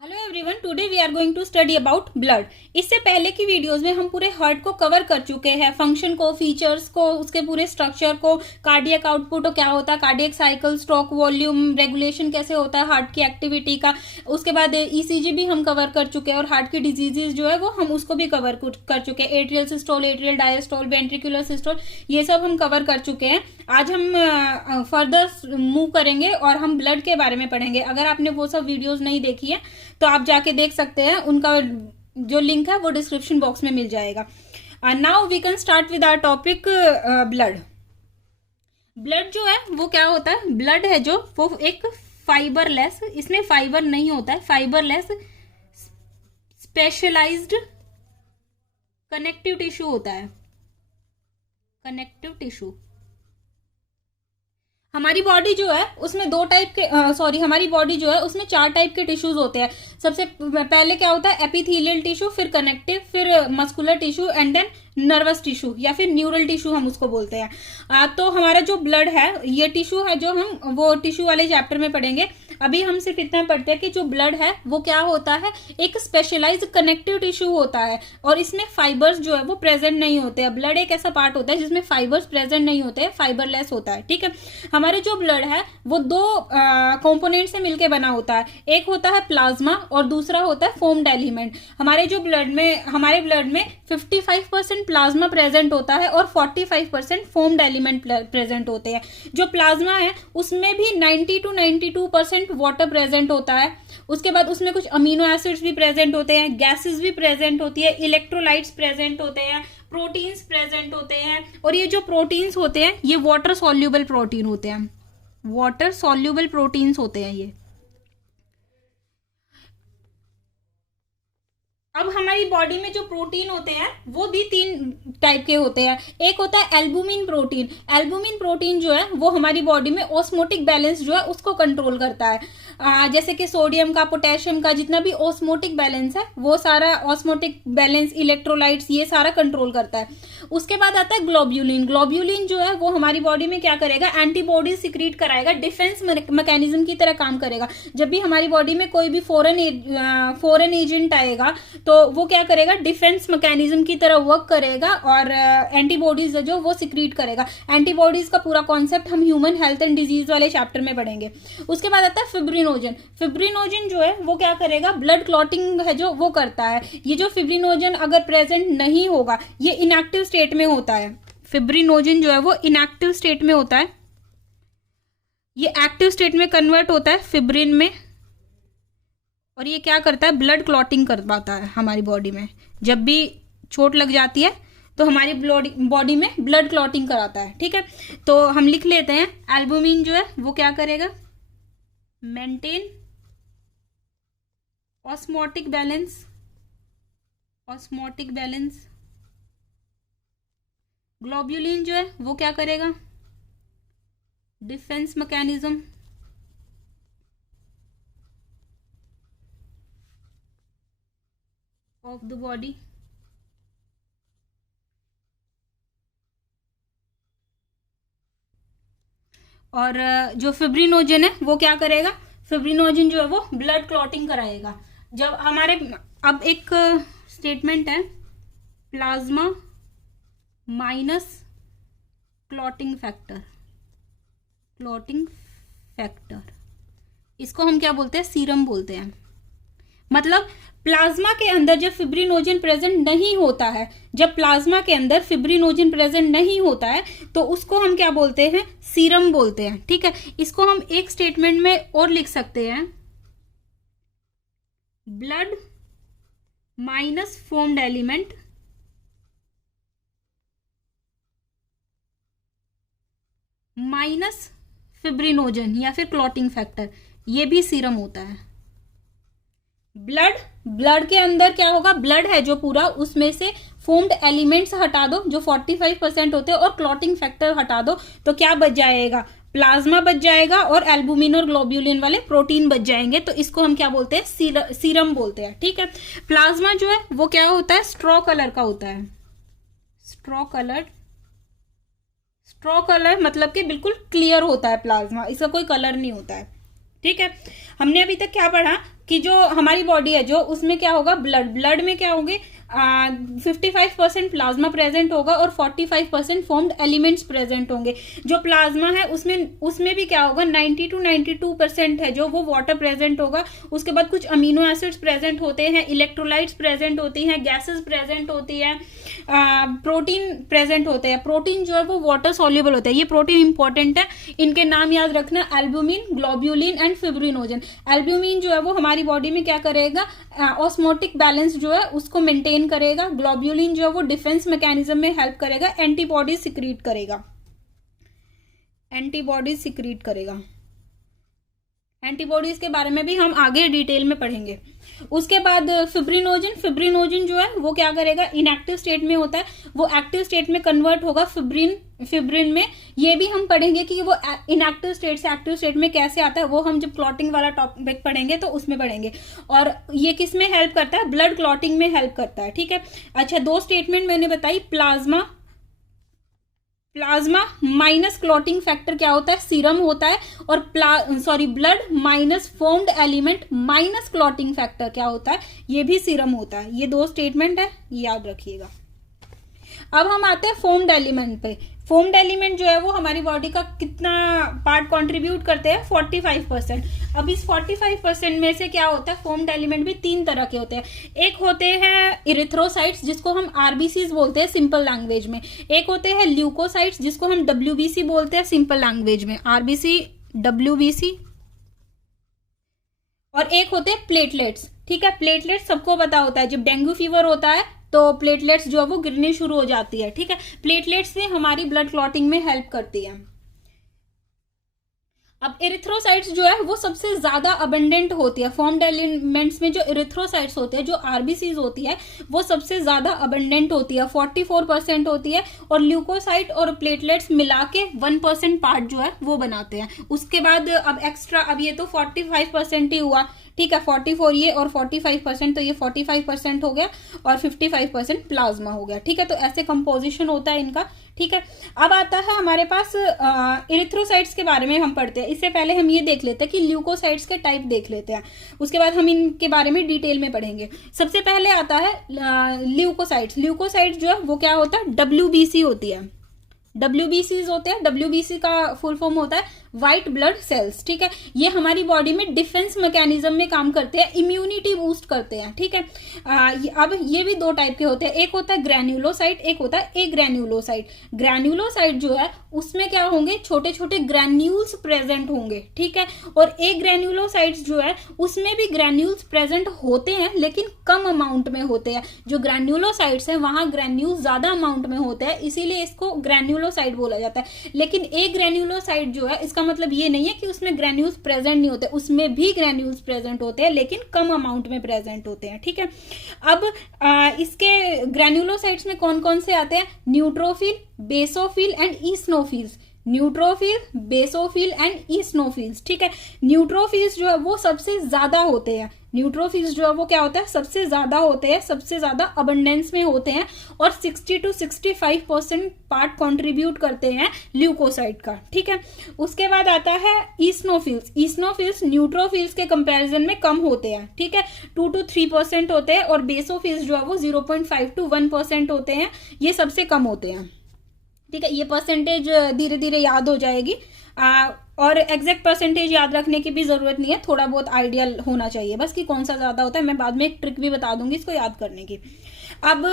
Hello everyone, today we are going to study about blood. इससे पहले की videos में हम पूरे हार्ट को कवर कर चुके हैं, फंक्शन को, फीचर्स को, उसके पूरे स्ट्रक्चर को, कार्डियक आउटपुट क्या होता है, cardiac cycle, stroke volume regulation कैसे होता है हार्ट की एक्टिविटी का। उसके बाद ईसीजी भी हम कवर कर चुके हैं और हार्ट की डिजीजेज जो है वो हम उसको भी कवर कर चुके हैं। Atrial systole, atrial diastole, ventricular systole, ये सब हम कवर कर चुके हैं। आज हम फर्दर मूव करेंगे और हम ब्लड के बारे में पढ़ेंगे। अगर आपने वो सब वीडियोज नहीं देखी है तो आप जाके देख सकते हैं, उनका जो लिंक है वो डिस्क्रिप्शन बॉक्स में मिल जाएगा। Now we can start with our topic blood. Blood जो है वो क्या होता है, ब्लड है जो वो एक फाइबरलेस, इसमें फाइबर नहीं होता है, फाइबरलेस स्पेशलाइज्ड कनेक्टिव टिश्यू होता है। कनेक्टिव टिश्यू हमारी बॉडी जो है उसमें दो टाइप के हमारी बॉडी जो है उसमें 4 टाइप के टिश्यूज होते हैं। सबसे पहले क्या होता है, एपिथेलियल टिश्यू, फिर कनेक्टिव, फिर muscular tissue and then nervous tissue या फिर न्यूरल टिश्यू हम उसको बोलते हैं। तो हमारा जो ब्लड है ये टिश्यू है जो हम वो टिश्यू वाले चैप्टर में पढ़ेंगे। अभी हम सिर्फ इतना पढ़ते हैं कि जो ब्लड है वो क्या होता है, एक स्पेशलाइज्ड कनेक्टिव टिश्यू होता है और इसमें फाइबर्स जो है वो प्रेजेंट नहीं होते हैं। ब्लड एक ऐसा पार्ट होता है जिसमें फाइबर्स प्रेजेंट नहीं होते हैं, फाइबरलेस होता है। ठीक है, हमारे जो ब्लड है वो 2 कंपोनेंट से मिलकर बना होता है। एक होता है प्लाज्मा और दूसरा होता है फोम्ड एलिमेंट। हमारे ब्लड में 55% प्लाज्मा प्रेजेंट होता है और 45% फोम्ड एलिमेंट प्रेजेंट होते हैं। जो प्लाज्मा है उसमें भी 90 to 92% वाटर प्रेजेंट होता है। उसके बाद उसमें कुछ अमीनो एसिड्स भी प्रेजेंट होते हैं, गैसेस भी प्रेजेंट होती है, इलेक्ट्रोलाइट्स प्रेजेंट होते हैं, प्रोटीन्स प्रेजेंट होते हैं। और ये जो प्रोटीन्स होते हैं ये वाटर सॉल्युबल प्रोटीन होते हैं, वाटर सॉल्युबल प्रोटीन्स होते हैं ये। अब हमारी बॉडी में जो प्रोटीन होते हैं वो भी 3 टाइप के होते हैं। एक होता है एल्बुमिन प्रोटीन। एल्बुमिन प्रोटीन जो है वो हमारी बॉडी में ऑस्मोटिक बैलेंस जो है उसको कंट्रोल करता है। जैसे कि सोडियम का, पोटेशियम का, जितना भी ऑस्मोटिक बैलेंस है वो सारा ऑस्मोटिक बैलेंस, इलेक्ट्रोलाइट्स, ये सारा कंट्रोल करता है। उसके बाद आता है ग्लोब्यूलिन। ग्लोब्यूलिन जो है वो हमारी बॉडी में क्या करेगा, एंटीबॉडी सिक्रीट कराएगा, डिफेंस मैकेनिज्म की तरह काम करेगा। जब भी हमारी बॉडी में कोई भी फॉरेन एजेंट आएगा तो वो क्या करेगा, डिफेंस मैकेनिज्म की तरह वर्क करेगा और एंटीबॉडीज जो वो सिक्रीट करेगा। एंटीबॉडीज का पूरा कॉन्सेप्ट हम ह्यूमन हेल्थ एंड डिजीज वाले चैप्टर में पढ़ेंगे। उसके बाद आता है फिब्रिनोजन। फिब्रिनोजन जो है वो क्या करेगा, ब्लड क्लॉटिंग है जो वो करता है। ये जो फिब्रिनोजन अगर प्रेजेंट नहीं होगा ये इनएक्टिव स्टेट में होता है। फिब्रिनोजन जो है वो इनएक्टिव स्टेट में होता है, ये एक्टिव स्टेट में कन्वर्ट होता है फिब्रिन में और ये क्या करता है, ब्लड क्लॉटिंग करवाता है हमारी बॉडी में। जब भी चोट लग जाती है तो हमारी बॉडी में ब्लड क्लॉटिंग कराता है। ठीक है, तो हम लिख लेते हैं, एल्बुमिन जो है वो क्या करेगा, maintain osmotic balance, osmotic balance. Globulin जो है वो क्या करेगा, defence mechanism, of the body. और जो फिब्रिनोजन है वो क्या करेगा, फिब्रिनोजन जो है वो ब्लड क्लॉटिंग कराएगा। जब हमारे अब एक स्टेटमेंट है, plasma minus clotting factor, clotting factor, इसको हम क्या बोलते हैं, सीरम बोलते हैं। मतलब प्लाज्मा के अंदर जब फिब्रिनोजन प्रेजेंट नहीं होता है, जब प्लाज्मा के अंदर फिब्रिनोजन प्रेजेंट नहीं होता है तो उसको हम क्या बोलते हैं, सीरम बोलते हैं। ठीक है, इसको हम एक स्टेटमेंट में और लिख सकते हैं, blood minus formed element minus fibrinogen या फिर क्लॉटिंग फैक्टर, ये भी सीरम होता है। ब्लड के अंदर क्या होगा, ब्लड है जो पूरा, उसमें से फोम्ड एलिमेंट्स हटा दो जो 45% होते हैं और क्लॉटिंग फैक्टर हटा दो तो क्या बच जाएगा, प्लाज्मा बच जाएगा और एल्बुमिन और ग्लोब्यूलिन वाले प्रोटीन बच जाएंगे। तो इसको हम क्या बोलते हैं, सीरम बोलते हैं। ठीक है, प्लाज्मा जो है वो क्या होता है, स्ट्रॉ कलर का होता है। स्ट्रॉ कलर मतलब कि बिल्कुल क्लियर होता है प्लाज्मा, इसका कोई कलर नहीं होता है। ठीक है, हमने अभी तक क्या पढ़ा कि जो हमारी बॉडी है जो उसमें क्या होगा, ब्लड में क्या होंगे, 55% प्लाज्मा प्रेजेंट होगा और 45% फॉर्म्ड एलिमेंट्स प्रेजेंट होंगे। जो प्लाज्मा है उसमें भी क्या होगा, 90 to 92% है जो वो वाटर प्रेजेंट होगा। उसके बाद कुछ अमीनो एसिड्स प्रेजेंट होते हैं, इलेक्ट्रोलाइट्स प्रेजेंट होती हैं, गैसेस प्रेजेंट होती है, प्रोटीन प्रेजेंट होते हैं। प्रोटीन जो है वो वाटर सॉल्युबल होता है। ये प्रोटीन इंपॉर्टेंट है, इनके नाम याद रखना, albumin, globulin and fibrinogen. Albumin जो है वो हमारी बॉडी में क्या करेगा, ऑस्मोटिक बैलेंस जो है उसको मेंटेन करेगा। ग्लोब्यूलिन जो है वो डिफेंस मैकेनिज्म में हेल्प करेगा, एंटीबॉडी सिक्रीट करेगा, एंटीबॉडी सिक्रीट करेगा। एंटीबॉडीज के बारे में भी हम आगे डिटेल में पढ़ेंगे। उसके बाद फिब्रिनोजन जो है वो क्या करेगा, इनएक्टिव स्टेट में होता है, वो एक्टिव स्टेट में कन्वर्ट होगा फिब्रिन में। ये भी हम पढ़ेंगे कि वो इनएक्टिव स्टेट से एक्टिव स्टेट में कैसे आता है, वो हम जब क्लॉटिंग वाला टॉपिक पढ़ेंगे तो उसमें पढ़ेंगे। और ये किस में हेल्प करता है, ब्लड क्लॉटिंग में हेल्प करता है, ठीक है। अच्छा, 2 स्टेटमेंट मैंने बताई, प्लाज्मा माइनस क्लॉटिंग फैक्टर क्या होता है, सीरम होता है, और blood minus formed element minus clotting factor क्या होता है, ये भी सीरम होता है। ये 2 स्टेटमेंट है, याद रखिएगा। अब हम आते हैं फॉर्म्ड एलिमेंट पे। फॉर्म्ड एलिमेंट जो है वो हमारी बॉडी का कितना पार्ट कंट्रीब्यूट करते हैं, 45%। अब इस 45% में से क्या होता है, फॉर्म्ड एलिमेंट भी 3 तरह के होते हैं। एक होते हैं इरिथ्रोसाइट्स जिसको हम आरबीसीज बोलते हैं सिंपल लैंग्वेज में। एक होते हैं ल्यूकोसाइट्स जिसको हम डब्ल्यूबीसी बोलते हैं सिंपल लैंग्वेज में, आरबीसी, डब्ल्यूबीसी। और एक होते हैं प्लेटलेट्स, ठीक है। प्लेटलेट्स सबको पता होता है, जब डेंगू फीवर होता है तो प्लेटलेट्स जो है वो गिरनी शुरू हो जाती है, ठीक है। प्लेटलेट्स से हमारी ब्लड क्लॉटिंग में हेल्प करती है। अब इरिथ्रोसाइट्स जो है वो सबसे ज्यादा अबंडेंट होती है। फॉर्म्ड एलिमेंट्स में जो इरिथ्रोसाइट्स होते हैं, जो आरबीसीज होती है, वो सबसे ज्यादा अबंडेंट होती है, 44% होती है। और ल्यूकोसाइट और प्लेटलेट्स मिला के 1% पार्ट जो है वो बनाते हैं। उसके बाद अब एक्स्ट्रा, अब ये तो 45% ही हुआ, ठीक है। 44 ये और 45%, तो ये 45% हो गया और 55% प्लाज्मा हो गया, ठीक है। तो ऐसे कंपोजिशन होता है इनका, ठीक है। अब आता है हमारे पास इरिथ्रोसाइट्स के बारे में हम पढ़ते हैं। इससे पहले हम ये देख लेते हैं कि ल्यूकोसाइट्स के टाइप देख लेते हैं, उसके बाद हम इनके बारे में डिटेल में पढ़ेंगे। सबसे पहले आता है ल्यूकोसाइट्स। ल्यूकोसाइट्स जो है वो क्या होता है, डब्ल्यूबीसी होती है, डब्ल्यूबीसीज होते हैं। डब्ल्यूबीसी का फुल फॉर्म होता है व्हाइट ब्लड सेल्स, ठीक है। ये हमारी बॉडी में डिफेंस मैकेनिज्म में काम करते हैं, इम्यूनिटी बूस्ट करते हैं, ठीक है। अब ये भी 2 टाइप के होते हैं, एक होता है ग्रैन्युलोसाइट, एक होता है एग्रैन्युलोसाइट। ग्रैन्युलोसाइट जो है उसमें क्या होंगे, छोटे छोटे ग्रैन्यूल्स प्रेजेंट होंगे, ठीक है। और एग्रैन्युलोसाइट्स जो है उसमें भी ग्रैन्यूल्स प्रेजेंट होते हैं लेकिन कम अमाउंट में होते हैं। जो ग्रैन्युलोसाइट्स है वहां ग्रैन्यूल्स ज्यादा अमाउंट में होते हैं, इसीलिए इसको ग्रैन्युलोसाइट बोला जाता है। लेकिन एग्रैन्युलोसाइट जो है इसका मतलब ये नहीं है कि उसमें ग्रैन्यूल्स प्रेजेंट नहीं होते, उसमें भी ग्रैन्यूल्स प्रेजेंट होते हैं लेकिन कम अमाउंट में प्रेजेंट होते हैं, ठीक है। अब इसके ग्रैन्युलोसाइट्स में कौन कौन से आते हैं, neutrophil, basophil and eosinophils. Neutrophil, basophil and eosinophils, ठीक है। न्यूट्रोफिल्स जो है वो सबसे ज्यादा होते हैं। न्यूट्रोफिल्स जो है वो क्या होता है, सबसे ज्यादा होते हैं, सबसे ज्यादा अबंडेंस में होते हैं और 60 to 65% पार्ट कंट्रीब्यूट करते हैं ल्यूकोसाइट का, ठीक है। उसके बाद आता है ईस्नोफिल्स। ईस्नोफिल्स न्यूट्रोफिल्स के कंपैरिजन में कम होते हैं, ठीक है, 2 to 3% होते हैं। और बेसोफिल्स जो है वो 0.5 to 1% होते हैं, ये सबसे कम होते हैं, ठीक है। ये परसेंटेज धीरे धीरे याद हो जाएगी और एग्जैक्ट परसेंटेज याद रखने की भी जरूरत नहीं है, थोड़ा बहुत आइडिया होना चाहिए बस कि कौन सा ज्यादा होता है। मैं बाद में एक ट्रिक भी बता दूंगी इसको याद करने की। अब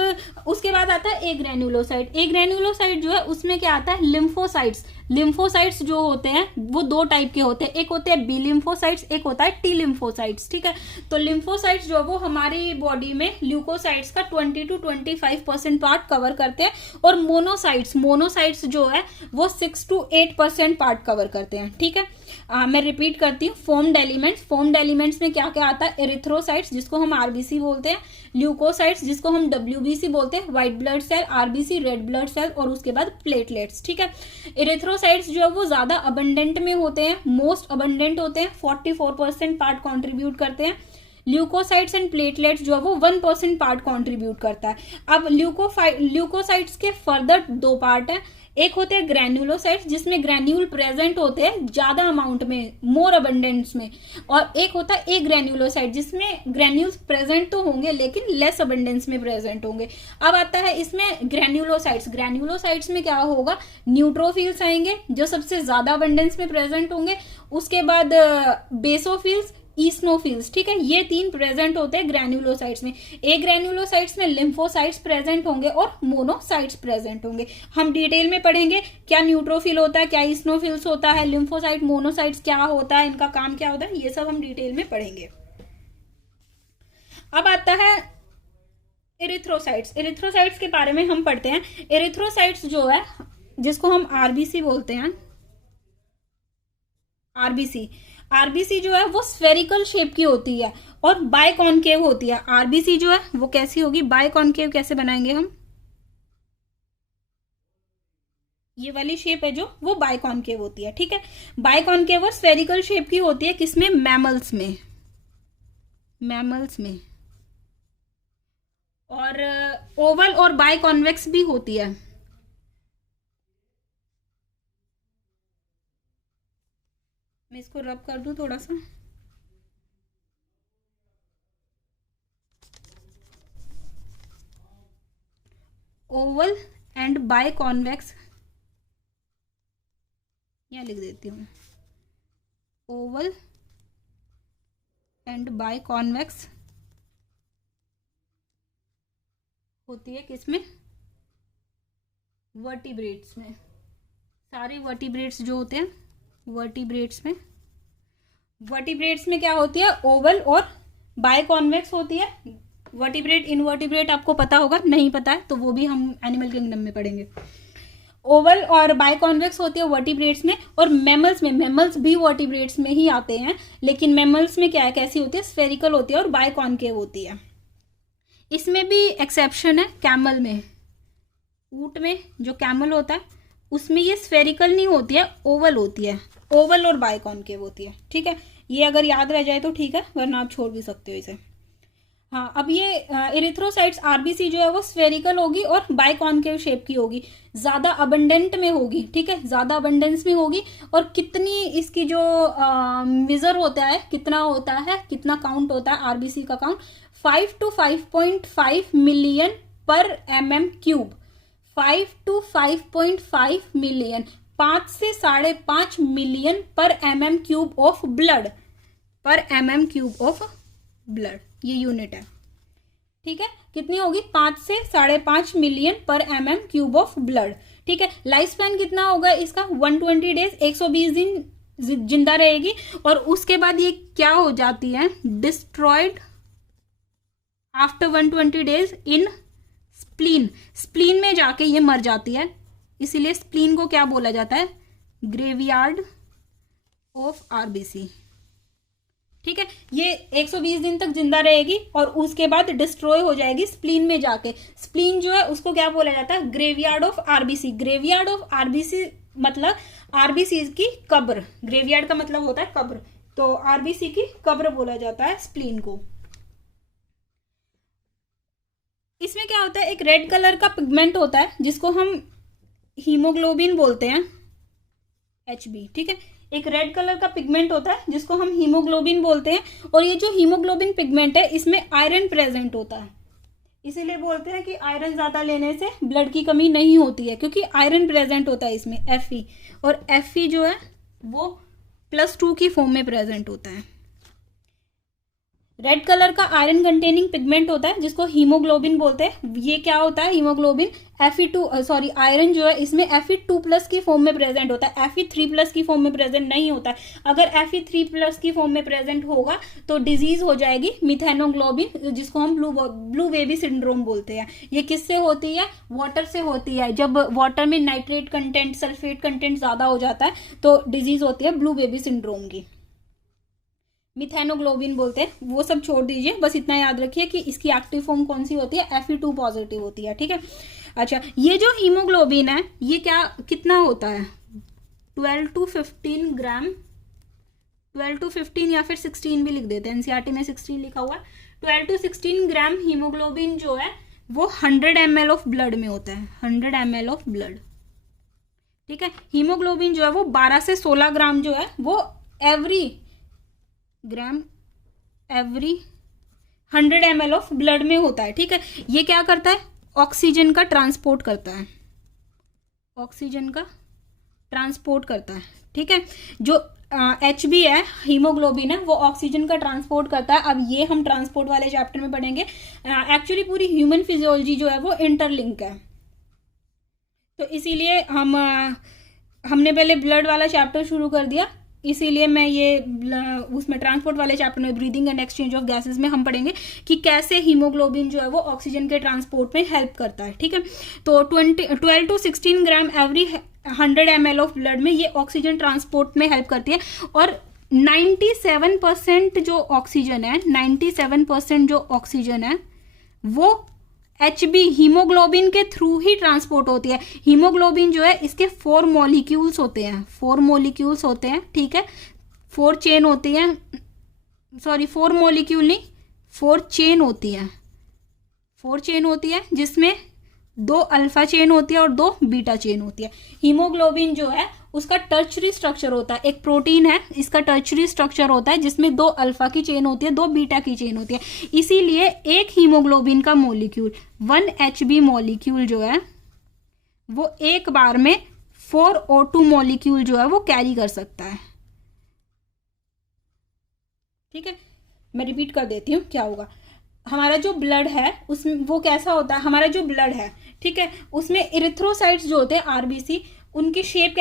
उसके बाद आता है एग्रैन्युलोसाइट। एग्रैन्युलोसाइट जो है उसमें क्या आता है, लिम्फोसाइट्स। लिम्फोसाइट्स जो होते हैं वो 2 टाइप के होते हैं, एक होते हैं बी लिम्फोसाइट्स, एक होता है टी लिम्फोसाइट्स, ठीक है। तो लिम्फोसाइट्स जो वो हमारी बॉडी में ल्यूकोसाइट्स का 20 to 25% पार्ट कवर करते हैं। और मोनोसाइट्स जो है वो 6 to 8% पार्ट कवर करते हैं, ठीक है। मैं रिपीट करती हूँ, फॉर्म्ड एलिमेंट्स में क्या क्या आता है, एरिथ्रोसाइट्स जिसको हम आरबीसी बोलते हैं, ल्यूकोसाइट्स जिसको हम डब्ल्यूबीसी बोलते हैं, white blood cell, RBC red blood cell, और उसके बाद प्लेटलेट्स, ठीक है। एरिथ्रोसाइट्स जो है वो ज्यादा अबंडेंट में होते हैं, मोस्ट अबंडेंट होते हैं, 44% पार्ट कॉन्ट्रीब्यूट करते हैं। ल्यूकोसाइट्स एंड प्लेटलेट्स जो है वो 1% पार्ट कंट्रीब्यूट करता है। अब ल्यूकोसाइट्स के फर्दर 2 पार्ट है, एक होते हैं ग्रैन्युलोसाइट्स जिसमें ग्रैन्यूल प्रेजेंट होते हैं ज्यादा अमाउंट में, मोर अबंडेंस में, और एक होता है ए ग्रैन्युलोसाइट जिसमें ग्रैन्यूल्स प्रेजेंट तो होंगे लेकिन लेस अबंडेंस में प्रेजेंट होंगे। अब आता है इसमें ग्रैन्युलोसाइट्स। ग्रैन्युलोसाइट्स में क्या होगा, न्यूट्रोफिल्स आएंगे जो सबसे ज्यादा अबंडेंस में प्रेजेंट होंगे, उसके बाद बेसोफिल्स, ईस्नोफिल्स, ठीक है, ये तीन प्रेजेंट होते हैं ग्रैन्युलोसाइट्स में। ए ग्रैन्युलोसाइट्स में लिम्फोसाइट्स प्रेजेंट होंगे और मोनोसाइट्स प्रेजेंट होंगे। हम डिटेल में पढ़ेंगे क्या न्यूट्रोफिल होता है, क्या ईस्नोफिल्स होता है, लिम्फोसाइट, मोनोसाइट्स क्या होता है, इनका काम क्या होता है, ये सब हम डिटेल में पढ़ेंगे। अब आता है एरिथ्रोसाइट्स। एरिथ्रोसाइट्स के बारे में हम पढ़ते हैं। एरिथ्रोसाइट्स जो है जिसको हम आरबीसी बोलते हैं, आरबीसी जो है वो स्फेरिकल शेप की होती है और बाइकॉनकेव होती है। आरबीसी जो है वो कैसी होगी, बाइकॉनकेव। कैसे बनाएंगे हम, ये वाली शेप है जो वो बाइकॉनकेव होती है, ठीक है। बाइकॉनकेव और स्फेरिकल शेप की होती है किसमें, मैमल्स में। और ओवल और बाइकॉन्वेक्स भी होती है। मैं इसको रब कर दूं थोड़ा सा। ओवल एंड बाइकॉन्वेक्स, यहाँ लिख देती हूँ, ओवल एंड बाइकॉन्वेक्स होती है किसमें, वर्टिब्रेट्स में। सारे वर्टिब्रेट्स जो होते हैं वर्टिब्रेट्स में क्या होती है, ओवल और बाइकॉन्वेक्स होती है। वर्टिब्रेट, इनवर्टिब्रेट आपको पता होगा, नहीं पता है तो वो भी हम एनिमल किंगडम में पढ़ेंगे। ओवल और बाइकॉन्वेक्स होती है वर्टिब्रेट्स में। और मैमल्स भी वर्टिब्रेट्स में ही आते हैं, लेकिन मैमल्स में क्या है, कैसी होती है, स्फेरिकल होती है और बाइकॉनकेव होती है। इसमें भी एक्सेप्शन है, कैमल में, ऊंट में जो कैमल होता है उसमें ये स्फेरिकल नहीं होती है, ओवल होती है, ओवल और बाइकॉनकेव होती है, ठीक है। ये अगर याद रह जाए तो ठीक है, वरना आप छोड़ भी सकते हो इसे। हाँ, अब ये एरिथ्रोसाइट्स आरबीसी जो है वो स्फेरिकल होगी और बाइकॉनकेव शेप की होगी, ज्यादा अबंडेंट में होगी, ठीक है, ज्यादा अबंडेंस में होगी। और कितनी इसकी जो मेजर होता है, कितना काउंट होता है आरबीसी का काउंट, 5 to 5.5 मिलियन पर mm³। 5 to 5.5 मिलियन, 5 से 5.5 मिलियन पर mm³ ऑफ ब्लड, ये यूनिट है, ठीक है। कितनी होगी, 5 से 5.5 मिलियन पर mm³ ऑफ ब्लड, ठीक है। लाइफ स्पैन कितना होगा इसका, 120 डेज, 120 दिन जिंदा रहेगी। और उसके बाद ये क्या हो जाती है, destroyed after 120 days in spleen में जाके ये मर जाती है। इसीलिए स्प्लीन को क्या बोला जाता है, ग्रेवयार्ड ऑफ आरबीसी, ठीक है। ये 120 दिन तक जिंदा रहेगी और उसके बाद डिस्ट्रॉय हो जाएगी स्प्लीन में जाके। स्प्लीन जो है उसको क्या बोला जाता है, graveyard of RBC. Graveyard of RBC मतलब आरबीसी की कब्र, ग्रेवयार्ड का मतलब होता है कब्र, तो आरबीसी की कब्र बोला जाता है स्प्लीन को। इसमें क्या होता है, एक रेड कलर का पिगमेंट होता है जिसको हम हीमोग्लोबिन बोलते हैं, HB, ठीक है। एक रेड कलर का पिगमेंट होता है जिसको हम हीमोग्लोबिन बोलते हैं। और ये जो हीमोग्लोबिन पिगमेंट है इसमें आयरन प्रेजेंट होता है, इसीलिए बोलते हैं कि आयरन ज्यादा लेने से ब्लड की कमी नहीं होती है, क्योंकि आयरन प्रेजेंट होता है इसमें, Fe। और Fe जो है वो +2 की फॉर्म में प्रेजेंट होता है। रेड कलर का आयरन कंटेनिंग पिगमेंट होता है जिसको हीमोग्लोबिन बोलते हैं। ये क्या होता है, हीमोग्लोबिन आयरन जो है इसमें Fe2+ की फॉर्म में प्रेजेंट होता है, Fe3+ की फॉर्म में प्रेजेंट नहीं होता है। अगर Fe3+ की फॉर्म में प्रेजेंट होगा तो डिजीज हो जाएगी मिथेनोग्लोबिन, जिसको हम ब्लू बेबी सिंड्रोम बोलते हैं। ये किससे होती है, वाटर से होती है। जब वाटर में नाइट्रेट कंटेंट, सल्फेट कंटेंट ज्यादा हो जाता है तो डिजीज होती है ब्लू बेबी सिंड्रोम की, मिथेनोग्लोबिन बोलते हैं। वो सब छोड़ दीजिए, बस इतना याद रखिए कि इसकी एक्टिव फॉर्म कौन सी होती है, Fe2+ होती है, ठीक है। अच्छा, ये जो हीमोग्लोबिन है ये कितना होता है, 12 to 15 ग्राम, 12 to 15 या फिर 16 भी लिख देते हैं, एनसीईआरटी में 16 लिखा हुआ है। 12 to 16 ग्राम हीमोग्लोबिन जो है वो 100 ml ऑफ ब्लड में होता है, 100 ml ऑफ ब्लड, ठीक है। हीमोग्लोबिन जो है वो 12 से 16 ग्राम जो है वो एवरी 100 ml ऑफ ब्लड में होता है। ठीक है। ये क्या करता है, ऑक्सीजन का ट्रांसपोर्ट करता है, ऑक्सीजन का ट्रांसपोर्ट करता है। ठीक है। जो HB है, हीमोग्लोबिन है, वो ऑक्सीजन का ट्रांसपोर्ट करता है। अब ये हम ट्रांसपोर्ट वाले चैप्टर में पढ़ेंगे। एक्चुअली पूरी ह्यूमन फिजियोलॉजी जो है वो इंटरलिंक है, तो इसीलिए हमने पहले ब्लड वाला चैप्टर शुरू कर दिया, इसीलिए मैं ये उसमें ट्रांसपोर्ट वाले चैप्टर में breathing and exchange of gases में हम पढ़ेंगे कि कैसे हीमोग्लोबिन जो है वो ऑक्सीजन के ट्रांसपोर्ट में हेल्प करता है। ठीक है। तो 12 to 16 gram every 100 ml of blood में ये ऑक्सीजन ट्रांसपोर्ट में हेल्प करती है। और 97% जो ऑक्सीजन है, 97% जो ऑक्सीजन है वो HB हीमोग्लोबिन के थ्रू ही ट्रांसपोर्ट होती है। हीमोग्लोबिन जो है इसके 4 मॉलिक्यूल्स होते हैं, 4 मॉलिक्यूल्स होते हैं। ठीक है। 4 चेन होती हैं, सॉरी 4 मॉलिक्यूल नहीं, 4 चेन होती हैं, 4 चेन होती है जिसमें 2 अल्फा चेन होती है और 2 बीटा चेन होती है। हीमोग्लोबिन जो है उसका टर्चरी स्ट्रक्चर होता है, एक प्रोटीन है, इसका टर्चरी स्ट्रक्चर होता है जिसमें 2 अल्फा की चेन होती है, 2 बीटा की चेन होती है। इसीलिए एक हीमोग्लोबिन का मॉलिक्यूल 1 HB मॉलिक्यूल जो है वो एक बार में 4 O2 मॉलिक्यूल जो है वो कैरी कर सकता है। ठीक है। मैं रिपीट कर देती हूँ क्या होगा। हमारा जो ब्लड है उसमें वो कैसा होता है, हमारा जो ब्लड है, ठीक है, उसमें इरिथ्रोसाइट्स जो होते हैं RBC, उनकी शेप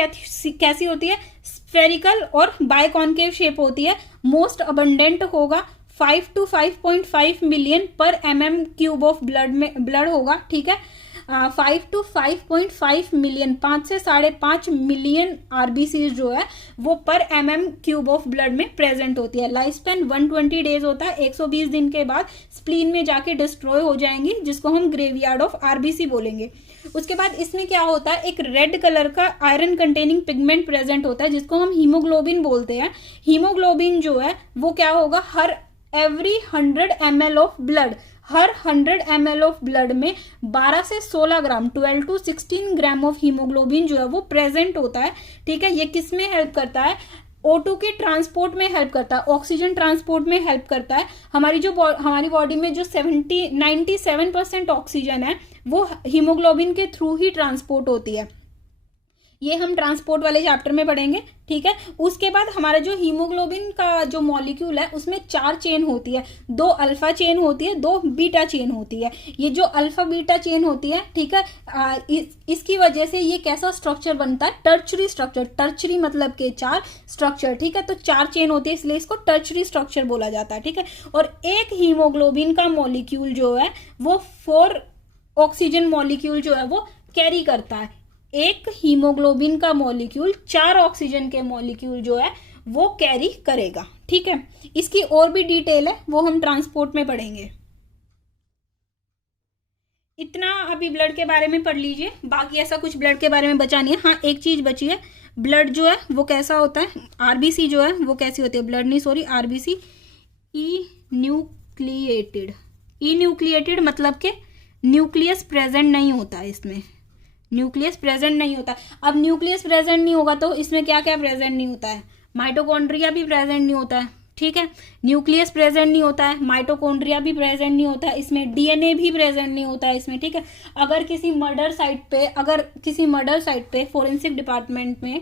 कैसी होती है, स्फेरिकल और बायकॉन्केव शेप होती है। मोस्ट अबंडेंट होगा 5 to 5.5 मिलियन पर mm³ ऑफ ब्लड होगा। ठीक है। 5 to 5.5 मिलियन, 5 से 5.5 मिलियन RBC जो है वो पर mm³ ऑफ ब्लड में प्रेजेंट होती है। लाइफ स्पैन 120 डेज होता है, 120 दिन के बाद स्प्लीन में जाके डिस्ट्रॉय हो जाएंगी, जिसको हम ग्रेवयार्ड ऑफ RBC बोलेंगे। उसके बाद इसमें क्या होता है, एक रेड कलर का आयरन कंटेनिंग पिगमेंट प्रेजेंट होता है जिसको हम हीमोग्लोबिन बोलते हैं। हीमोग्लोबिन जो है वो क्या होगा, हर एवरी 100 ml ऑफ ब्लड, हर 100 ml ऑफ ब्लड में 12 से 16 gram, 12 to 16 gram of haemoglobin जो है वो प्रेजेंट होता है। ठीक है। ये किस में हेल्प करता है, O2 के ट्रांसपोर्ट में हेल्प करता है, ऑक्सीजन ट्रांसपोर्ट में हेल्प करता है। हमारी बॉडी में जो 97% ऑक्सीजन है वो हीमोग्लोबिन के थ्रू ही ट्रांसपोर्ट होती है। ये हम ट्रांसपोर्ट वाले चैप्टर में पढ़ेंगे। ठीक है। उसके बाद हमारा जो हीमोग्लोबिन का जो मॉलिक्यूल है उसमें 4 चेन होती है, 2 अल्फा चेन होती है, 2 बीटा चेन होती है। ये जो अल्फा बीटा चेन होती है, ठीक है, इसकी वजह से ये कैसा स्ट्रक्चर बनता है, टर्चरी स्ट्रक्चर। टर्चरी मतलब के 4 स्ट्रक्चर। ठीक है। तो 4 चेन होती है इसलिए इसको टर्चरी स्ट्रक्चर बोला जाता है। ठीक है। और एक हीमोग्लोबिन का मॉलिक्यूल जो है वो 4 ऑक्सीजन मॉलिक्यूल जो है वो कैरी करता है। एक हीमोग्लोबिन का मॉलिक्यूल 4 ऑक्सीजन के मॉलिक्यूल जो है वो कैरी करेगा। ठीक है। इसकी और भी डिटेल है, वो हम ट्रांसपोर्ट में पढ़ेंगे। इतना अभी ब्लड के बारे में पढ़ लीजिए, बाकी ऐसा कुछ ब्लड के बारे में बचा नहीं है। हाँ, एक चीज बची है, ब्लड जो है वो कैसा होता है, RBC जो है वो कैसी होती है, ब्लड नहीं सॉरी RBC इन्यूक्लिएटेड। इन्यूक्लिएटेड मतलब के न्यूक्लियस प्रेजेंट नहीं होता है, इसमें न्यूक्लियस प्रेजेंट नहीं होता। अब न्यूक्लियस प्रेजेंट नहीं होगा तो इसमें क्या क्या प्रेजेंट नहीं होता है, माइटोकॉन्ड्रिया भी प्रेजेंट नहीं होता है। ठीक है। न्यूक्लियस प्रेजेंट नहीं होता है, माइटोकॉन्ड्रिया भी प्रेजेंट नहीं होता है, इसमें DNA भी प्रेजेंट नहीं होता है इसमें। ठीक है। अगर किसी मर्डर साइट पे फोरेंसिक डिपार्टमेंट में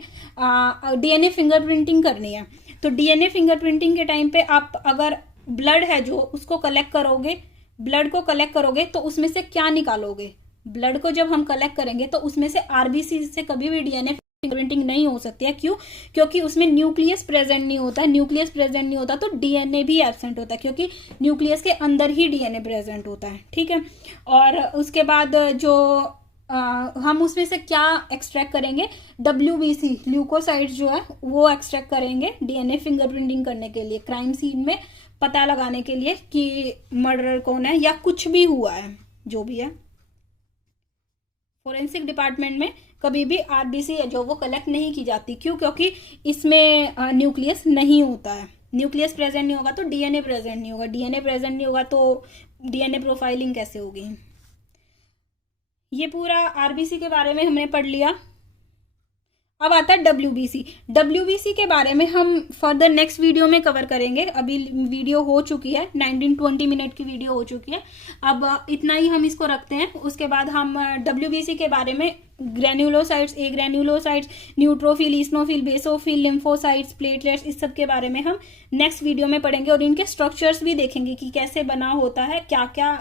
DNA फिंगरप्रिंटिंग करनी है, तो DNA फिंगरप्रिंटिंग के टाइम पे आप अगर ब्लड है जो उसको कलेक्ट करोगे, ब्लड को कलेक्ट करोगे तो उसमें से क्या निकालोगे, ब्लड को जब हम कलेक्ट करेंगे तो उसमें से RBC से कभी भी DNA फिंगरप्रिंटिंग नहीं हो सकती है। क्यों? क्योंकि उसमें न्यूक्लियस प्रेजेंट नहीं होता है। न्यूक्लियस प्रेजेंट नहीं होता तो DNA भी एब्सेंट होता है, क्योंकि न्यूक्लियस के अंदर ही DNA प्रेजेंट होता है। ठीक है। और उसके बाद जो हम उसमें से क्या एक्सट्रैक्ट करेंगे, WBC ल्यूकोसाइड्स जो है वो एक्सट्रैक्ट करेंगे DNA फिंगरप्रिंटिंग करने के लिए, क्राइम सीन में पता लगाने के लिए कि मर्डर कौन है या कुछ भी हुआ है जो भी है। फोरेंसिक डिपार्टमेंट में कभी भी RBC है जो वो कलेक्ट नहीं की जाती। क्यों? क्योंकि इसमें न्यूक्लियस नहीं होता है। न्यूक्लियस प्रेजेंट नहीं होगा तो DNA प्रेजेंट नहीं होगा, DNA प्रेजेंट नहीं होगा तो DNA प्रोफाइलिंग कैसे होगी। ये पूरा RBC के बारे में हमने पढ़ लिया। अब आता है डब्ल्यूबीसी। डब्ल्यूबीसी के बारे में हम फर्दर नेक्स्ट वीडियो में कवर करेंगे। अभी वीडियो हो चुकी है, 19-20 मिनट की वीडियो हो चुकी है। अब इतना ही हम इसको रखते हैं। उसके बाद हम डब्ल्यूबीसी के बारे में granulocytes, agranulocytes, neutrophil, eosinophil, basophil, lymphocytes, platelets, इस सब के बारे में हम नेक्स्ट वीडियो में पढ़ेंगे और इनके स्ट्रक्चर्स भी देखेंगे कि कैसे बना होता है, क्या क्या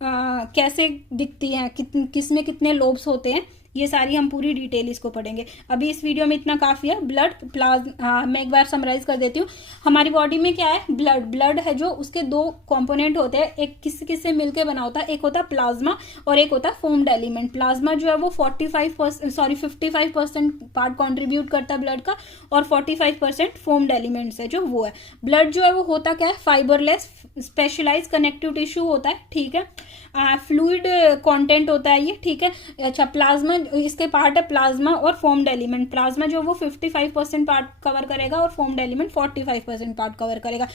कैसे दिखती हैं, किस में कितने लोब्स होते हैं, ये सारी हम पूरी डिटेल इसको पढ़ेंगे। अभी इस वीडियो में इतना काफ़ी है। ब्लड मैं एक बार समराइज कर देती हूँ। हमारी बॉडी में क्या है, ब्लड है जो, उसके दो कंपोनेंट होते हैं। एक किससे मिलकर बना होता है, एक होता है प्लाज्मा और एक होता है फोम्ड एलिमेंट। प्लाज्मा जो है वो 55% पार्ट कॉन्ट्रीब्यूट करता है ब्लड का, और 45% फोम्ड एलिमेंट्स है जो वो है। ब्लड जो है वो होता क्या है, फाइबरलेस स्पेशलाइज कनेक्टिव टिश्यू होता है, ठीक है। फ्लूइड कंटेंट होता है ये, ठीक है। अच्छा, प्लाज्मा, इसके पार्ट है प्लाज्मा और फोम्ड एलिमेंट। प्लाज्मा जो वो 55% पार्ट कवर करेगा और फोम्ड एलिमेंट 45% पार्ट कवर करेगा।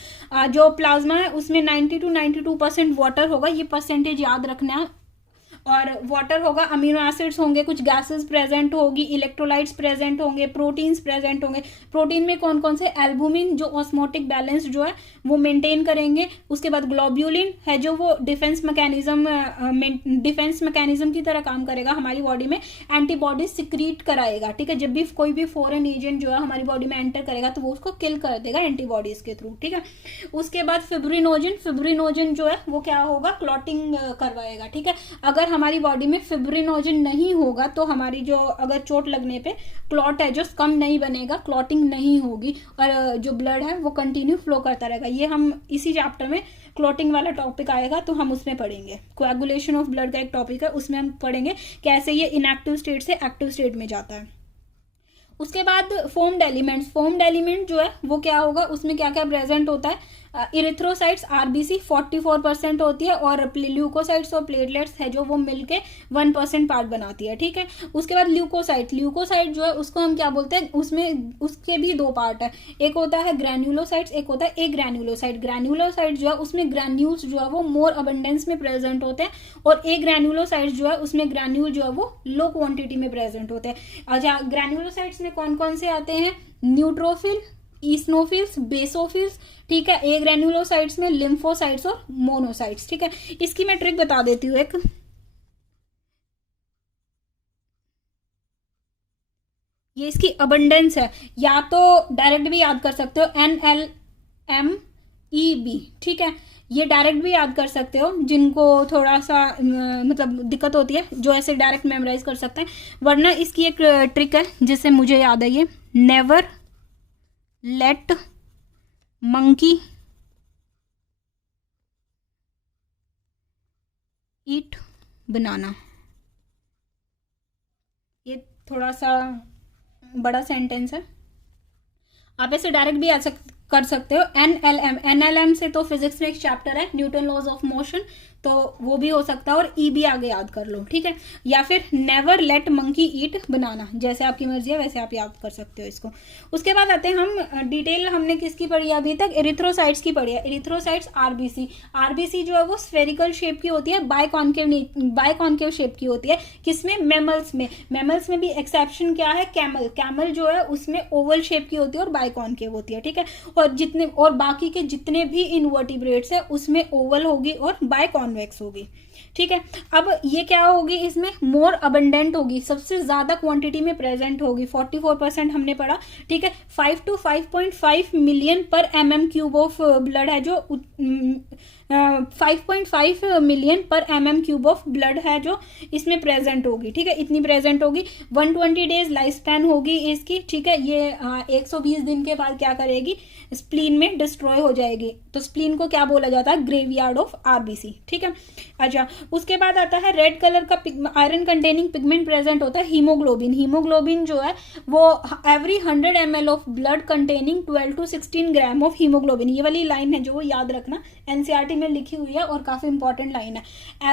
जो प्लाज्मा है उसमें 90 to 92% वाटर होगा, ये परसेंटेज याद रखना है। और वाटर होगा, अमीनो एसिड्स होंगे, कुछ गैसेस प्रेजेंट होगी, इलेक्ट्रोलाइट्स प्रेजेंट होंगे, प्रोटीन्स प्रेजेंट होंगे। प्रोटीन में कौन कौन से, एल्बुमिन जो ऑस्मोटिक बैलेंस जो है वो मेंटेन करेंगे। उसके बाद ग्लोब्यूलिन है जो वो डिफेंस मैकेनिज्म की तरह काम करेगा हमारी बॉडी में, एंटीबॉडी सिक्रीट कराएगा, ठीक है। जब भी कोई भी फॉरेन एजेंट जो है हमारी बॉडी में एंटर करेगा तो वो उसको किल कर देगा एंटीबॉडीज के थ्रू, ठीक है। उसके बाद फिब्रिनोजन जो है वो क्या होगा, क्लॉटिंग करवाएगा, ठीक है। अगर हमारी बॉडी में फिब्रिनोजन नहीं होगा तो हमारी जो, अगर चोट लगने पे क्लॉट है जो कम नहीं बनेगा, क्लॉटिंग नहीं होगी और जो ब्लड है वो कंटिन्यू फ्लो करता रहेगा। ये हम इसी चैप्टर में क्लॉटिंग वाला टॉपिक आएगा तो हम उसमें पढ़ेंगे। कोएगुलेशन ऑफ ब्लड का एक टॉपिक है, उसमें हम पढ़ेंगे कैसे ये इनएक्टिव स्टेट से एक्टिव स्टेट में जाता है। उसके बाद फोम्ड एलिमेंट जो है वो क्या होगा, उसमें क्या क्या प्रेजेंट होता है। इरिथ्रोसाइट्स आरबीसी 44% होती है और ल्यूकोसाइट्स और प्लेटलेट्स है जो वो मिलके 1% पार्ट बनाती है, ठीक है। उसके बाद ल्यूकोसाइट जो है उसको हम क्या बोलते हैं, उसमें उसके भी दो पार्ट है, एक होता है ग्रैन्युलोसाइट्स, एक होता है ए ग्रैन्युलोसाइट। ग्रैन्युलोसाइट जो है उसमें ग्रैन्यूल्स जो है वो मोर अबंडेंस में प्रेजेंट होते हैं और ए ग्रैन्युलोसाइट जो है उसमें ग्रैन्यूल जो है वो लो क्वांटिटी में प्रेजेंट होते हैं। अच्छा, ग्रैन्युलोसाइट्स में कौन कौन से आते हैं, न्यूट्रोफिल, ईस्नोफिल्स, बेसोफिल्स, ठीक है। ए ग्रैन्युलोसाइट्स में लिम्फोसाइट्स और मोनोसाइट्स, ठीक है। इसकी मैं ट्रिक बता देती हूँ एक, ये इसकी अबंडेंस है, या तो डायरेक्ट भी याद कर सकते हो NLMEB, ठीक है। ये डायरेक्ट भी याद कर सकते हो जिनको थोड़ा सा मतलब दिक्कत होती है, जो ऐसे डायरेक्ट मेमोराइज कर सकते हैं। वरना इसकी एक ट्रिक है जिससे मुझे याद है, ये नेवर लेट मंकी ईट बनाना। ये थोड़ा सा बड़ा सेंटेंस है, आप ऐसे डायरेक्ट भी कर सकते हो। एनएलएम से तो फिजिक्स में एक चैप्टर है न्यूटन लॉज ऑफ मोशन, तो वो भी हो सकता है, और ई भी आगे याद कर लो, ठीक है। या फिर नेवर लेट मंकी ईट बनाना, जैसे आपकी मर्जी है वैसे आप याद कर सकते हो इसको। उसके बाद आते हैं हम डिटेल, हमने किसकी पढ़ी है अभी तक, एरिथ्रोसाइट्स की पढ़ी है। एरिथ्रोसाइट्स आरबीसी जो है वो स्फेरिकल शेप की होती है, बाय कॉन्केव शेप की होती है। किसमें, मैमल्स में भी एक्सेप्शन क्या है, कैमल जो है उसमें ओवल शेप की होती है और बाय कॉन्केव होती है, ठीक है। और बाकी के जितने भी इनवर्टिब्रेट्स है उसमें ओवल होगी और बाय कॉन्वेक्स होगी, ठीक है। अब ये क्या होगी, इसमें मोर अबंडेंट होगी, सबसे ज्यादा क्वांटिटी में प्रेजेंट होगी, 44% हमने पढ़ा, ठीक है। 5 to 5.5 मिलियन पर mm³ ऑफ ब्लड है जो 5.5 मिलियन पर mm³ ऑफ ब्लड है जो इसमें प्रेजेंट होगी, ठीक है। इतनी प्रेजेंट होगी। 120 डेज लाइफ स्पैन होगी इसकी, ठीक है। ये 120 दिन के बाद क्या करेगी, स्प्लीन में डिस्ट्रॉय हो जाएगी। तो स्प्लीन को क्या बोला जाता है, ग्रेवयार्ड ऑफ आरबीसी, ठीक है। अच्छा, उसके बाद आता है रेड कलर का आयरन कंटेनिंग पिगमेंट प्रेजेंट होता है, हीमोग्लोबिन जो है वो every 100 ml of blood containing 12 to 16 gram of haemoglobin. ये वाली लाइन है जो वो याद रखना, एनसीईआरटी में लिखी हुई है और काफी इंपॉर्टेंट लाइन है।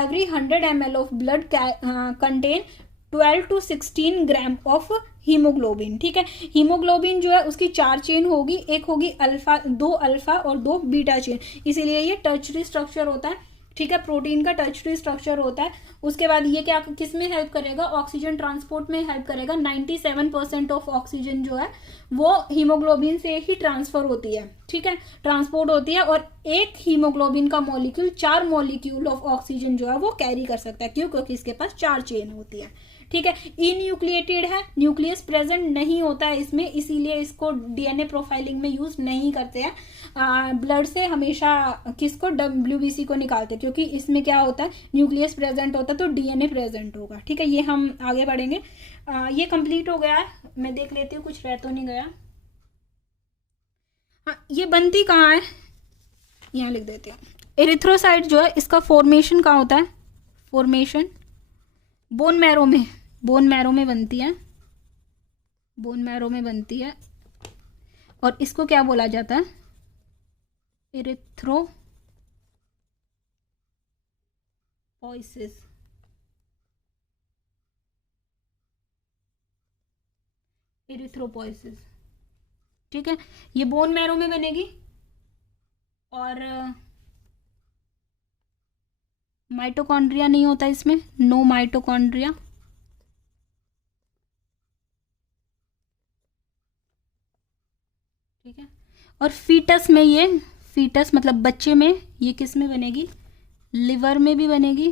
Every 100 ml of blood contain 12 to 16 gram of haemoglobin, ठीक है। हीमोग्लोबिन जो है उसकी 4 चेन होगी, एक होगी अल्फा, 2 अल्फा और 2 बीटा चेन, इसीलिए ये टर्शरी स्ट्रक्चर होता है, ठीक है, प्रोटीन का टच टू स्ट्रक्चर होता है। उसके बाद ये क्या किस में हेल्प करेगा, ऑक्सीजन ट्रांसपोर्ट में हेल्प करेगा। 97% ऑफ ऑक्सीजन जो है वो हीमोग्लोबिन से ही ट्रांसफर होती है, ठीक है, ट्रांसपोर्ट होती है। और एक हीमोग्लोबिन का मॉलिक्यूल 4 मॉलिक्यूल ऑफ ऑक्सीजन जो है वो कैरी कर सकता है। क्यों? क्योंकि इसके पास 4 चेन होती है, ठीक है। इन्यूक्लिएटेड है, न्यूक्लियस प्रेजेंट नहीं होता है इसमें, इसीलिए इसको डीएनए प्रोफाइलिंग में यूज नहीं करते हैं। ब्लड से हमेशा किसको, डब्ल्यूबीसी को निकालते हैं, क्योंकि इसमें क्या होता है, न्यूक्लियस प्रेजेंट होता है तो डीएनए प्रेजेंट होगा, ठीक है। ये हम आगे बढ़ेंगे। ये कंप्लीट हो गया है, मैं देख लेती हूँ कुछ रह तो नहीं गया। हाँ, ये बनती कहाँ है, यहाँ लिख देती हूँ। एरिथ्रोसाइट जो है इसका फॉर्मेशन कहाँ होता है, फॉर्मेशन बोन मैरो में, बोन मैरो में बनती है, बोन मैरो में बनती है। और इसको क्या बोला जाता है, एरिथ्रोपोइसिस, एरिथ्रोपोइसिस, ठीक है। ये बोन मैरो में बनेगी। और माइटोकॉन्ड्रिया नहीं होता इसमें, नो माइटोकॉन्ड्रिया, ठीक है। और फीटस में, ये फीटस मतलब बच्चे में, ये किस में बनेगी, लिवर में भी बनेगी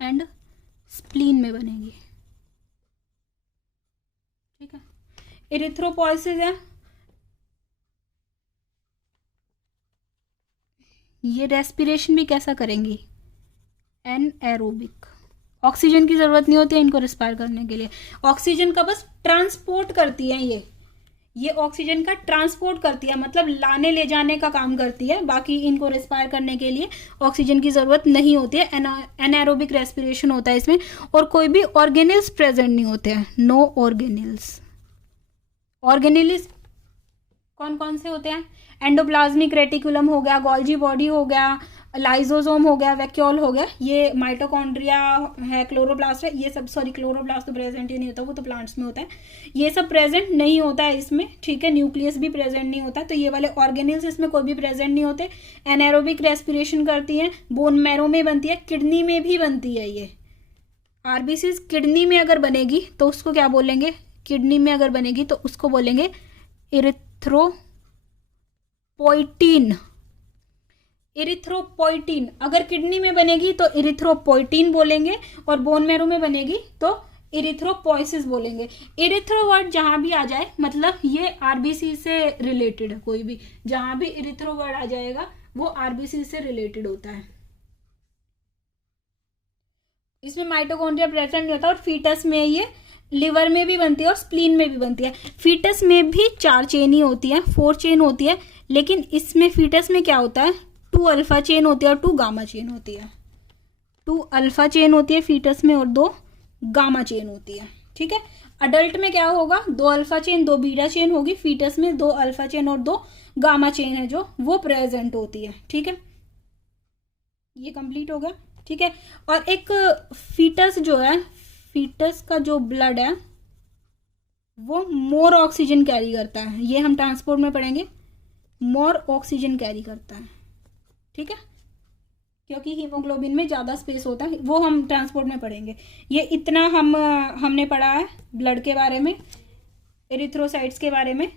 एंड स्प्लीन में बनेगी, ठीक है। एरिथ्रोपोइसिस है, ये रेस्पिरेशन भी कैसा करेंगी, एनएरोबिक, ऑक्सीजन की जरूरत नहीं होती है इनको रिस्पायर करने के लिए, ऑक्सीजन का बस ट्रांसपोर्ट करती है ये ऑक्सीजन का ट्रांसपोर्ट करती है, मतलब लाने ले जाने का काम करती है। बाकी इनको रिस्पायर करने के लिए ऑक्सीजन की जरूरत नहीं होती है। एनारोबिक रेस्पिरेशन होता है इसमें। और कोई भी ऑर्गेनिल्स प्रेजेंट नहीं होते हैं, नो ऑर्गेनिल्स। ऑर्गेनिल्स कौन कौन से होते हैं, एंडोप्लाज्मिक रेटिकुलम हो गया, गोल्जी बॉडी हो गया, लाइजोसोम हो गया, वैक्यूल हो गया, ये माइटोकॉन्ड्रिया है, क्लोरोप्लास्ट है, ये सब, सॉरी क्लोरोप्लास्ट तो प्रेजेंट ही नहीं होता, वो तो प्लांट्स में होता है, ये सब प्रेजेंट नहीं होता है इसमें, ठीक है। न्यूक्लियस भी प्रेजेंट नहीं होता, तो ये वाले ऑर्गेनिल्स इसमें कोई भी प्रेजेंट नहीं होते। एनारोबिक रेस्पिरेशन करती है, बोन मैरो में बनती है, किडनी में भी बनती है। ये आरबीसी किडनी में अगर बनेगी तो उसको क्या बोलेंगे, किडनी में अगर बनेगी तो उसको बोलेंगे इरिथ्रोपोइटीन, इरिथ्रोपोइटीन। अगर किडनी में बनेगी तो इरिथ्रोपोइटीन बोलेंगे, और बोन मैरो में बनेगी तो इरिथ्रोपोइसिस बोलेंगे। इरिथ्रो वर्ड जहां भी आ जाए, मतलब ये आरबीसी से रिलेटेड है, कोई भी जहां भी इरिथ्रो वर्ड आ जाएगा वो आरबीसी से रिलेटेड होता है। इसमें माइटोकॉन्ड्रिया प्रेजेंट नहीं होता। और फीटस में ये लिवर में भी बनती है और स्प्लीन में भी बनती है। फीटस में भी 4 चेन ही होती है, 4 चेन होती है, लेकिन इसमें फीटस में क्या होता है, 2 अल्फा चेन होती है और 2 गामा चेन होती है। 2 अल्फा चेन होती है फीटस में और 2 गामा चेन होती है, ठीक है। अडल्ट में क्या होगा, 2 अल्फा चेन 2 बीटा चेन होगी। फीटस में 2 अल्फा चेन और 2 गामा चेन है जो वो प्रेजेंट होती है, ठीक है। ये कंप्लीट हो गया, ठीक है। और एक फीटस जो है, फीटस का जो ब्लड है वो मोर ऑक्सीजन कैरी करता है, ये हम ट्रांसपोर्ट में पढ़ेंगे, मोर ऑक्सीजन कैरी करता है, ठीक है, क्योंकि हीमोग्लोबिन में ज़्यादा स्पेस होता है, वो हम ट्रांसपोर्ट में पढ़ेंगे। ये इतना हमने पढ़ा है ब्लड के बारे में, एरिथ्रोसाइट्स के बारे में,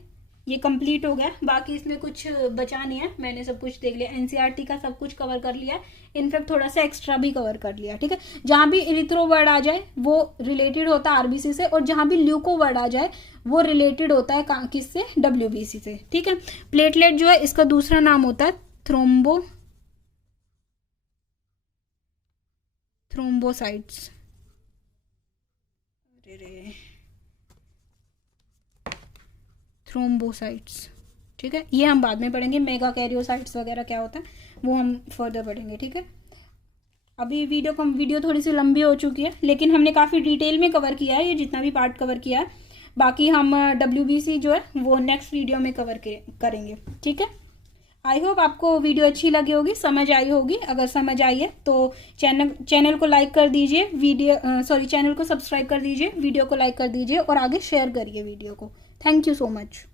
ये कंप्लीट हो गया। बाकी इसमें कुछ बचा नहीं है, मैंने सब कुछ देख लिया, एनसीईआरटी का सब कुछ कवर कर लिया, इनफैक्ट थोड़ा सा एक्स्ट्रा भी कवर कर लिया, ठीक है। जहाँ भी इरिथ्रो वर्ड आ जाए वो रिलेटेड होता है आरबीसी से, और जहाँ भी ल्यूको वर्ड आ जाए वो रिलेटेड होता है किससे, डब्ल्यूबीसी से, ठीक है। प्लेटलेट जो है इसका दूसरा नाम होता है थ्रोम्बोसाइट्स, थ्रोम्बोसाइट्स, ठीक है। ये हम बाद में पढ़ेंगे, मेगा कैरियोसाइट्स वगैरह क्या होता है वो हम फर्दर पढ़ेंगे, ठीक है। अभी वीडियो थोड़ी सी लंबी हो चुकी है, लेकिन हमने काफ़ी डिटेल में कवर किया है, ये जितना भी पार्ट कवर किया है। बाकी हम डब्ल्यूबीसी जो है वो नेक्स्ट वीडियो में कवर करेंगे, ठीक है। आई होप आपको वीडियो अच्छी लगी होगी, समझ आई होगी। अगर समझ आई है तो चैनल को लाइक कर दीजिए, चैनल को सब्सक्राइब कर दीजिए, वीडियो को लाइक कर दीजिए और आगे शेयर करिए वीडियो को। Thank you so much.